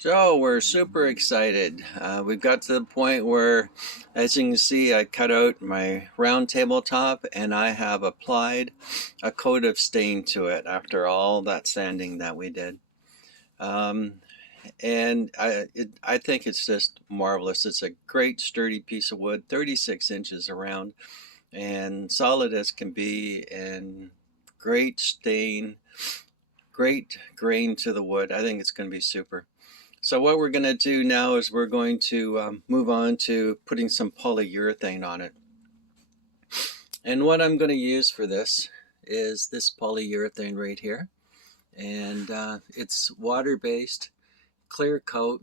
So we're super excited. We've got to the point where, as you can see, I cut out my round tabletop and I have applied a coat of stain to it after all that sanding that we did. Um, I think it's just marvelous. It's a great sturdy piece of wood, 36 inches around, and solid as can be, and great stain, great grain to the wood. I think it's going to be super. So what we're going to do now is we're going to move on to putting some polyurethane on it. And what I'm going to use for this is this polyurethane right here. And it's water-based, clear coat.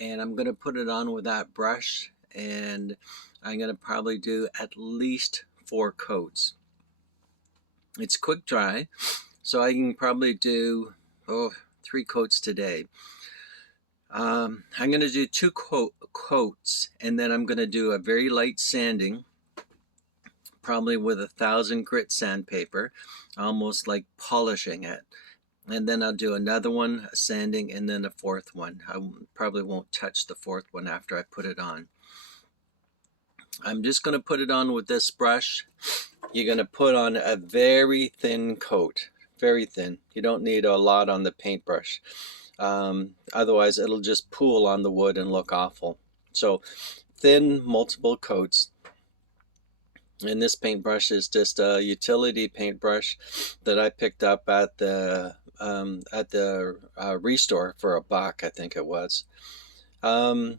And I'm going to put it on with that brush. And I'm going to probably do at least 4 coats. It's quick dry, so I can probably do 3 coats today. I'm going to do 2 coats, and then I'm going to do a very light sanding, probably with 1,000 grit sandpaper, almost like polishing it. And then I'll do another one, a sanding, and then a 4th one. I probably won't touch the 4th one after I put it on. I'm just going to put it on with this brush. You're going to put on a very thin coat, very thin. You don't need a lot on the paintbrush. Otherwise it'll just pool on the wood and look awful. So thin, multiple coats. And this paintbrush is just a utility paintbrush that I picked up at the Restore for $1, I think it was. The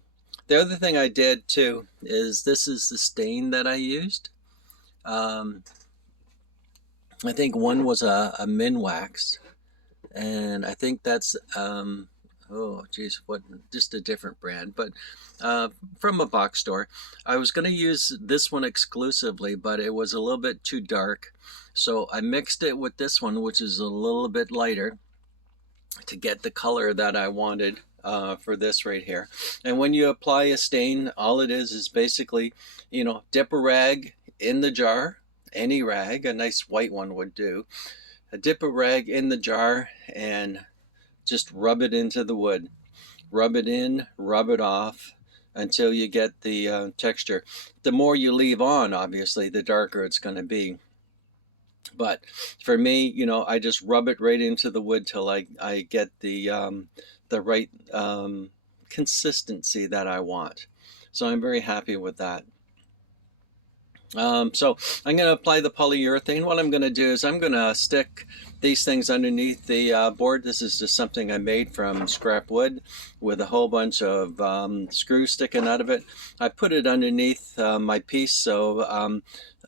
other thing I did too is this is the stain that I used. I think one was a Minwax, and I think that's oh geez, what, just a different brand, but from a box store. I was going to use this one exclusively, but it was a little bit too dark, so I mixed it with this one, which is a little bit lighter, to get the color that I wanted for this right here. And when you apply a stain, all it is basically, dip a rag in the jar, any rag, a nice white one would do. Dip a rag in the jar and just rub it into the wood. Rub it in, rub it off until you get the texture. The more you leave on, obviously, the darker it's going to be. But for me, I just rub it right into the wood till I get the right consistency that I want. So I'm very happy with that. So I'm going to apply the polyurethane. What I'm going to do is I'm going to stick these things underneath the board. This is just something I made from scrap wood with a whole bunch of screws sticking out of it. I put it underneath my piece so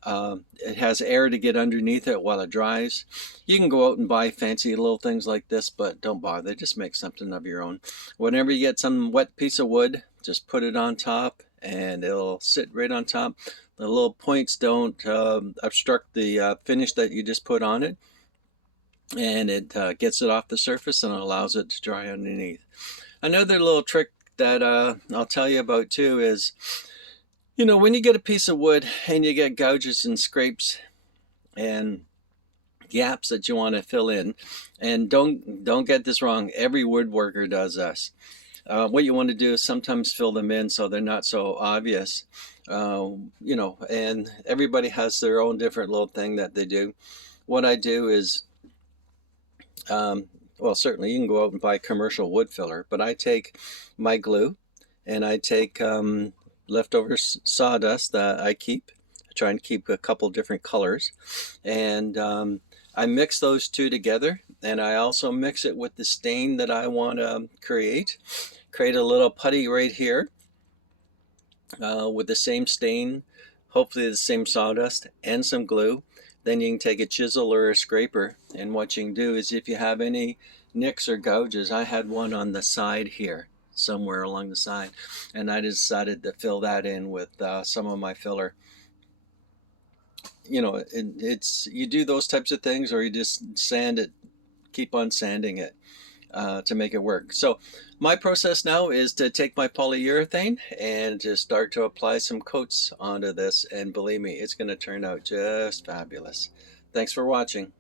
it has air to get underneath it while it dries. You can go out and buy fancy little things like this, but don't bother. Just make something of your own. Whenever you get some wet piece of wood, just put it on top and it'll sit right on top. The little points don't obstruct the finish that you just put on it, and it gets it off the surface and allows it to dry underneath. Another little trick that I'll tell you about too is, when you get a piece of wood and you get gouges and scrapes and gaps that you want to fill in, and don't get this wrong, every woodworker does this. What you want to do is sometimes fill them in so they're not so obvious. And everybody has their own different little thing that they do. What I do is, well, certainly you can go out and buy commercial wood filler, but I take my glue and I take leftover sawdust that I keep. I try and keep a couple different colors, and I mix those two together, and I also mix it with the stain that I want to create a little putty right here with the same stain, hopefully the same sawdust and some glue. Then you can take a chisel or a scraper, and what you can do is, if you have any nicks or gouges, I had one on the side here, somewhere along the side, and I decided to fill that in with some of my filler. It's you do those types of things, or you just sand it, keep on sanding it to make it work. So my process now is to take my polyurethane and to start to apply some coats onto this, and believe me, it's going to turn out just fabulous. Thanks for watching.